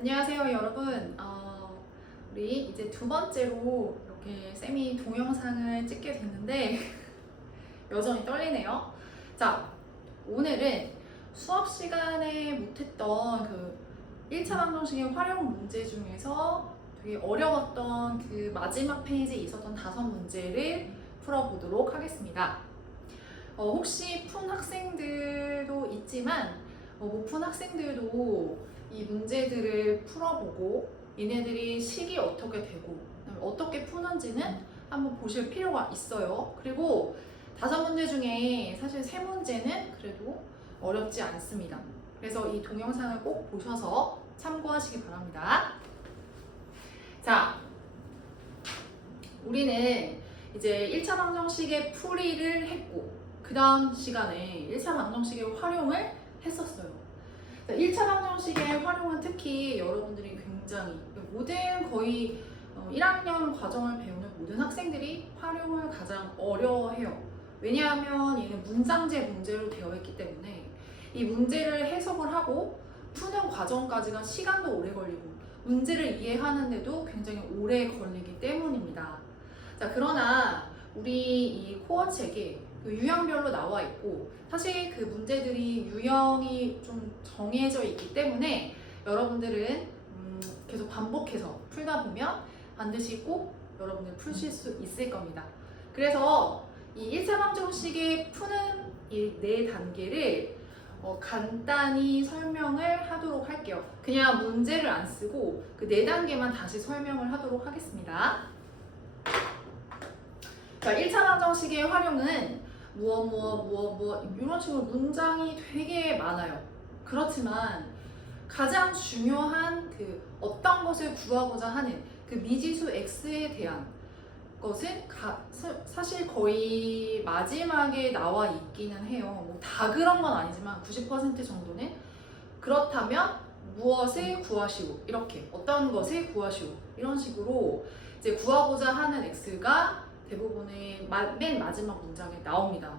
안녕하세요 여러분. 우리 이제 두 번째로 이렇게 쌤이 동영상을 찍게 됐는데 여전히 떨리네요. 자, 오늘은 수업 시간에 못했던 그 1차 방정식의 활용 문제 중에서 되게 어려웠던 그 마지막 페이지에 있었던 5문제를 풀어보도록 하겠습니다. 혹시 푼 학생들도 있지만 못 푼 학생들도 이 문제들을 풀어보고 얘네들이 식이 어떻게 되고 어떻게 푸는지는 한번 보실 필요가 있어요. 그리고 5문제 중에 사실 3문제는 그래도 어렵지 않습니다. 그래서 이 동영상을 꼭 보셔서 참고하시기 바랍니다. 자, 우리는 이제 1차 방정식의 풀이를 했고 그 다음 시간에 1차 방정식의 활용을 했었어요. 1차 방정식의 활용은 특히 여러분들이 굉장히 모든 거의 1학년 과정을 배우는 모든 학생들이 활용을 가장 어려워해요. 왜냐하면 얘는 문장제 문제로 되어 있기 때문에 이 문제를 해석을 하고 푸는 과정까지가 시간도 오래 걸리고 문제를 이해하는데도 굉장히 오래 걸리기 때문입니다. 자, 그러나 우리 이 코어 책에 그 유형별로 나와 있고 사실 그 문제들이 유형이 좀 정해져 있기 때문에 여러분들은 계속 반복해서 풀다 보면 반드시 꼭 여러분들 푸실 수 있을 겁니다. 그래서 이 1차 방정식의 푸는 이 4단계를 간단히 설명을 하도록 할게요. 그냥 문제를 안 쓰고 그 4단계만 다시 설명을 하도록 하겠습니다. 자, 1차 방정식의 활용은 무엇 이런 식으로 문장이 되게 많아요. 그렇지만 가장 중요한 그 어떤 것을 구하고자 하는 그 미지수 x에 대한 것은 사실 거의 마지막에 나와 있기는 해요. 뭐 다 그런 건 아니지만 90% 정도는 그렇다면 무엇을 구하시오 이렇게 어떤 것을 구하시오 이런 식으로 이제 구하고자 하는 x가 대부분의 맨 마지막 문장에 나옵니다.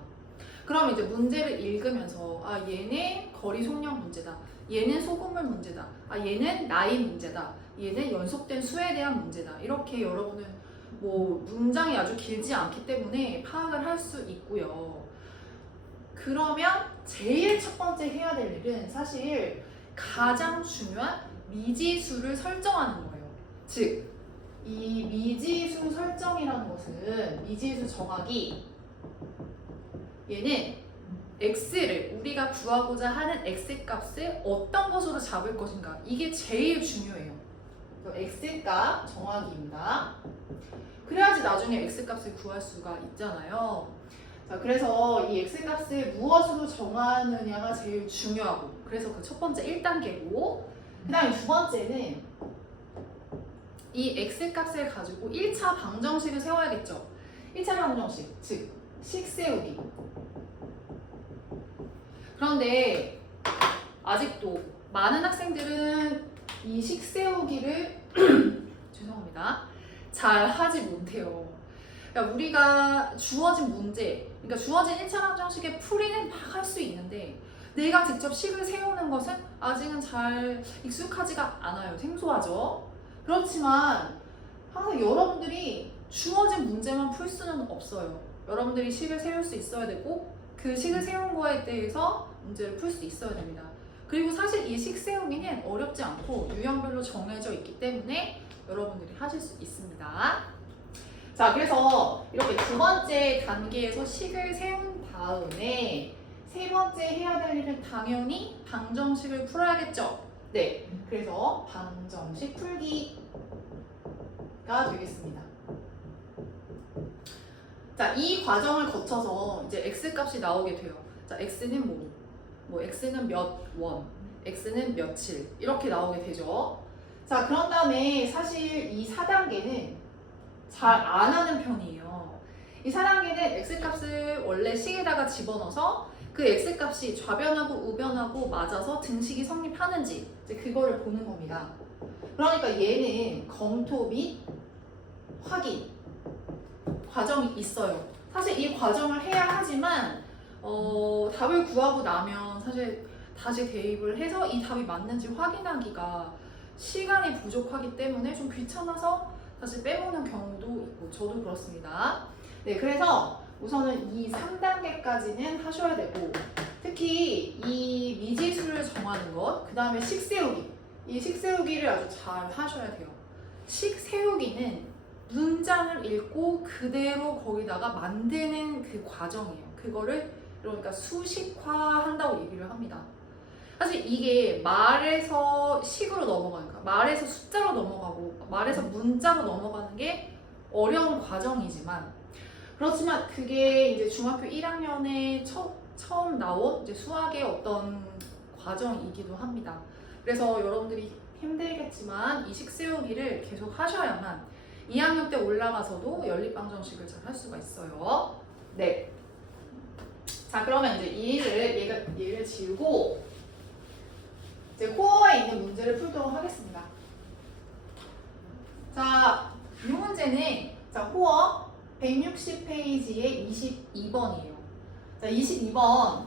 그럼 이제 문제를 읽으면서 얘는 거리 속력 문제다. 얘는 소금물 문제다. 얘는 나이 문제다. 얘는 연속된 수에 대한 문제다. 이렇게 여러분은 뭐 문장이 아주 길지 않기 때문에 파악을 할 수 있고요. 그러면 제일 첫 번째 해야 될 일은 사실 가장 중요한 미지수를 설정하는 거예요. 즉 이 미지수 설정이라는 것은 미지수 정하기 얘는 x를 우리가 구하고자 하는 x 값을 어떤 것으로 잡을 것인가 이게 제일 중요해요. x 값 정하기입니다. 그래야지 나중에 x 값을 구할 수가 있잖아요. 자, 그래서 이 x 값을 무엇으로 정하느냐가 제일 중요하고 그래서 그 첫 번째 1단계고 그 다음에 두 번째는 이 x 값을 가지고 1차 방정식을 세워야겠죠. 1차 방정식, 즉 식 세우기. 그런데 아직도 많은 학생들은 이 식 세우기를 죄송합니다. 잘 하지 못해요. 그러니까 우리가 주어진 문제, 그러니까 주어진 1차 방정식의 풀이는 막 할 수 있는데 내가 직접 식을 세우는 것은 아직은 잘 익숙하지가 않아요. 생소하죠. 그렇지만 항상 여러분들이 주어진 문제만 풀 수는 없어요. 여러분들이 식을 세울 수 있어야 되고 그 식을 세운 거에 대해서 문제를 풀 수 있어야 됩니다. 그리고 사실 이 식 세우기는 어렵지 않고 유형별로 정해져 있기 때문에 여러분들이 하실 수 있습니다. 자, 그래서 이렇게 두 번째 단계에서 식을 세운 다음에 세 번째 해야 될 일은 당연히 방정식을 풀어야겠죠. 네, 그래서 방정식 풀기가 되겠습니다. 자, 이 과정을 거쳐서 이제 x 값이 나오게 돼요. 자, x는 뭐 x는 몇 원, x는 며칠 이렇게 나오게 되죠. 자, 그런 다음에 사실 이 4단계는 잘 안 하는 편이에요. 이 4단계는 x 값을 원래 식에다가 집어넣어서 그 x 값이 좌변하고 우변하고 맞아서 등식이 성립하는지 이제 그거를 보는 겁니다. 그러니까 얘는 검토 및 확인 과정이 있어요. 사실 이 과정을 해야 하지만 답을 구하고 나면 사실 다시 대입을 해서 이 답이 맞는지 확인하기가 시간이 부족하기 때문에 좀 귀찮아서 사실 빼먹는 경우도 있고 저도 그렇습니다. 네, 그래서 우선은 이 3단계까지는 하셔야 되고 특히 이 미지수를 정하는 것, 그 다음에 식 세우기 이 식 세우기를 아주 잘 하셔야 돼요. 식 세우기는 문장을 읽고 그대로 거기다가 만드는 그 과정이에요. 그거를 그러니까 수식화한다고 얘기를 합니다. 사실 이게 말에서 식으로 넘어가는 거야. 말에서 숫자로 넘어가고 말에서 문자로 넘어가는 게 어려운 과정이지만 그렇지만 그게 이제 중학교 1학년에 처음 나온 이제 수학의 어떤 과정이기도 합니다. 그래서 여러분들이 힘들겠지만 이 식 세우기를 계속 하셔야만 2학년 때 올라가서도 연립방정식을 잘 할 수가 있어요. 네. 자, 그러면 이제 얘를 지우고 이제 코어에 있는 문제를 풀도록 하겠습니다. 자, 이 문제는 자, 코어 160페이지에 22번이에요. 자, 22번.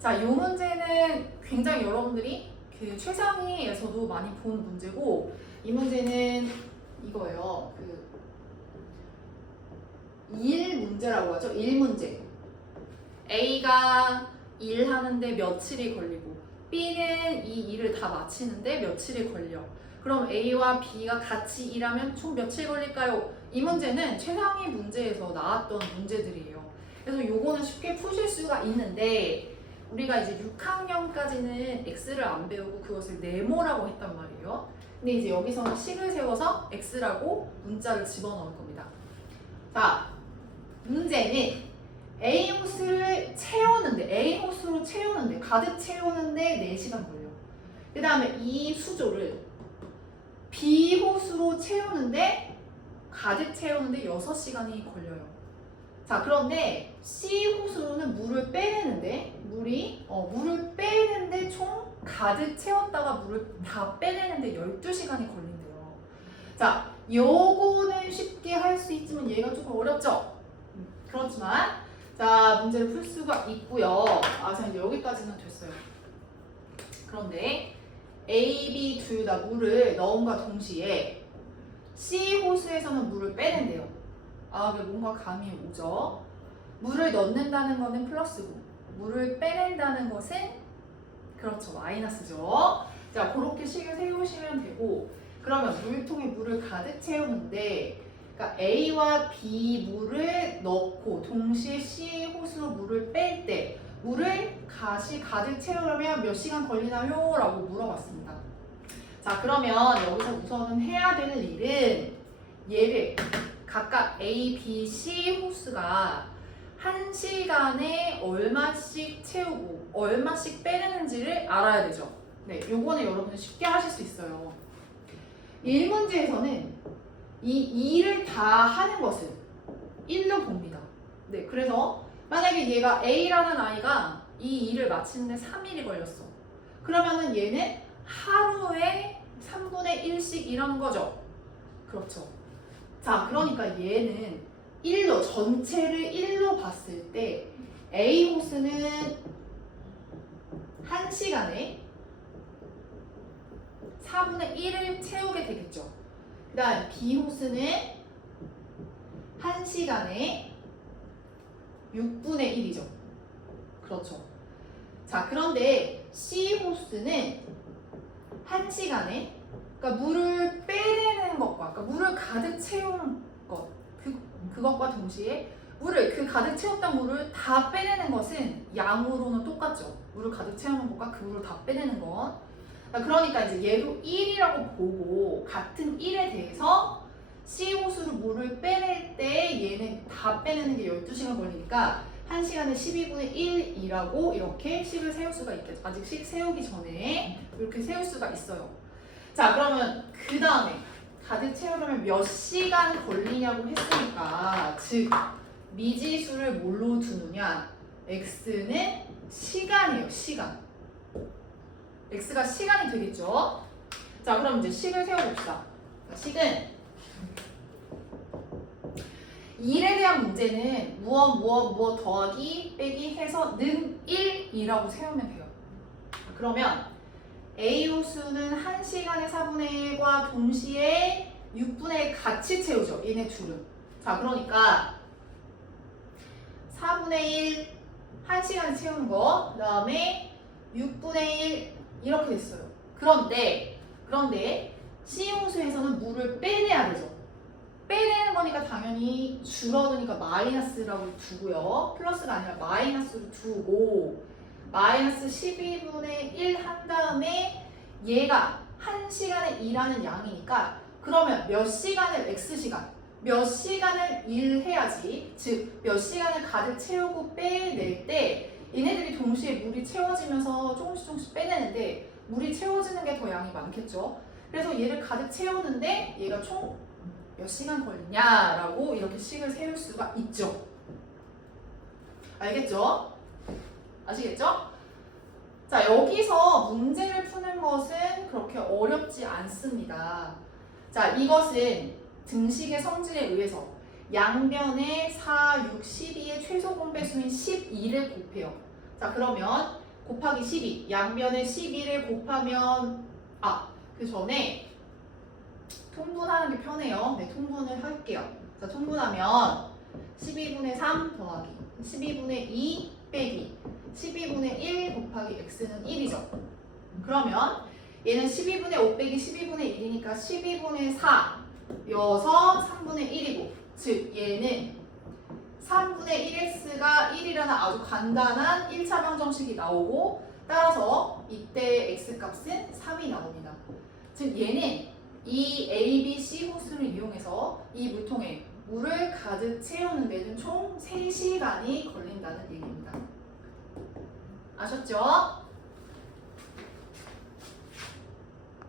자, 이 문제는 굉장히 여러분들이 그 최상위에서도 많이 본 문제고 이 문제는 이거예요. 그 1 문제라고 하죠. 1문제. A가 일 하는데 며칠이 걸리고 B는 이 일을 다 마치는데 며칠이 걸려. 그럼 A와 B가 같이 일하면 총 며칠 걸릴까요? 이 문제는 최상위 문제에서 나왔던 문제들이에요. 그래서 요거는 쉽게 푸실 수가 있는데 우리가 이제 6학년까지는 X를 안 배우고 그것을 네모라고 했단 말이에요. 근데 이제 여기서는 식을 세워서 X라고 문자를 집어넣을 겁니다. 자, 문제는 A 호수를 채우는데 A 호수로 채우는데 가득 채우는데 4시간 걸려. 그 다음에 이 수조를 B 호수로 채우는데 가득 채우는데 6시간이 걸려요. 자, 그런데 C 호수로는 물을 빼내는데 물을 빼는데 총 가득 채웠다가 물을 다 빼내는데 12시간이 걸린대요. 자, 요거는 쉽게 할 수 있지만 얘가 조금 어렵죠? 그렇지만 자, 문제를 풀 수가 있고요. 자, 이제 여기까지는 됐어요. 그런데 A, B 둘 다 물을 넣음과 동시에 C 호수에서는 물을 빼낸대요. 이게 뭔가 감이 오죠? 물을 넣는다는 거는 플러스고 물을 빼낸다는 것은 그렇죠, 마이너스죠. 자, 그렇게 식을 세우시면 되고 그러면 물통에 물을 가득 채우는데 그러니까 A와 B 물을 넣고 동시에 C 호수로 물을 뺄 때 물을 다시 가득 채우려면 몇 시간 걸리나요? 라고 물어봤습니다. 자, 그러면 여기서 우선은 해야 될 일은 얘를 각각 A, B, C 호수가 1시간에 얼마씩 채우고 얼마씩 빼내는지를 알아야 되죠. 네, 요거는 여러분들 쉽게 하실 수 있어요. 1문제에서는 이 일을 다 하는 것을 1로 봅니다. 네, 그래서 만약에 얘가 A라는 아이가 이 일을 마치는데 3일이 걸렸어. 그러면은 얘는 하루에 3분의 1씩 일하는 거죠. 그렇죠. 자, 그러니까 얘는 1로 전체를 1로 봤을 때 A 호수는 1시간에 4분의 1을 채우게 되겠죠. 그 다음 B 호수는 1시간에 6분의 1이죠. 그렇죠. 자, 그런데 C 호수는 1시간에 그러니까 물을 빼내는 것과 그러니까 물을 가득 채우는 것 그것과 동시에 그 가득 채웠던 물을 다 빼내는 것은 양으로는 똑같죠. 물을 가득 채우는 것과 그 물을 다 빼내는 것. 그러니까 이제 얘도 1이라고 보고 같은 1에 대해서 C 호수로 물을 빼낼 때 얘는 다 빼내는 게 12시간 걸리니까 1시간에 12분의 1이라고 이렇게 식을 세울 수가 있겠죠. 아직 식 세우기 전에 이렇게 세울 수가 있어요. 자, 그러면 그 다음에 가득 채우려면 몇 시간 걸리냐고 했으니까 즉 미지수를 뭘로 두느냐? x는 시간이에요. 시간. x가 시간이 되겠죠? 자, 그럼 이제 식을 세워봅시다. 식은 1에 대한 문제는 무엇 더하기 빼기 해서 는 1이라고 세우면 돼요. 그러면 A 호수는 1시간에 4분의 1과 동시에 6분의 1 같이 채우죠. 얘네 둘은. 자, 그러니까 4분의 1 1시간에 채우는 거, 그 다음에 6분의 1 이렇게 됐어요. 그런데 C 호수에서는 물을 빼내야 되죠. 빼내는 거니까 당연히 줄어드니까 마이너스라고 두고요. 플러스가 아니라 마이너스로 두고 마이너스 12분의 1 한 다음에 얘가 1시간에 일하는 양이니까 그러면 몇 시간을 X시간 몇 시간을 일해야지 즉 몇 시간을 가득 채우고 빼낼 때 얘네들이 동시에 물이 채워지면서 조금씩 빼내는데 물이 채워지는 게 더 양이 많겠죠. 그래서 얘를 가득 채우는데 얘가 총 몇 시간 걸리냐라고 이렇게 식을 세울 수가 있죠. 알겠죠? 아시겠죠? 자, 여기서 문제를 푸는 것은 그렇게 어렵지 않습니다. 자, 이것은 등식의 성질에 의해서 양변에 4, 6, 12의 최소 공배수인 12를 곱해요. 자, 그러면 곱하기 12, 양변에 12를 곱하면 그 전에 통분하는 게 편해요. 네, 통분을 할게요. 자, 통분하면 12분의 3 더하기 12분의 2 빼기 12분의 1 곱하기 x는 1이죠. 그러면 얘는 12분의 5 빼기 12분의 1이니까 12분의 4 여서 3분의 1이고 즉 얘는 3분의 1x가 1이라는 아주 간단한 1차 방정식이 나오고 따라서 이때 x값은 3이 나옵니다. 즉 얘는 이 A, B, C 호수를 이용해서 이 물통에 물을 가득 채우는 데는 총 3시간이 걸린다는 얘기입니다. 아셨죠?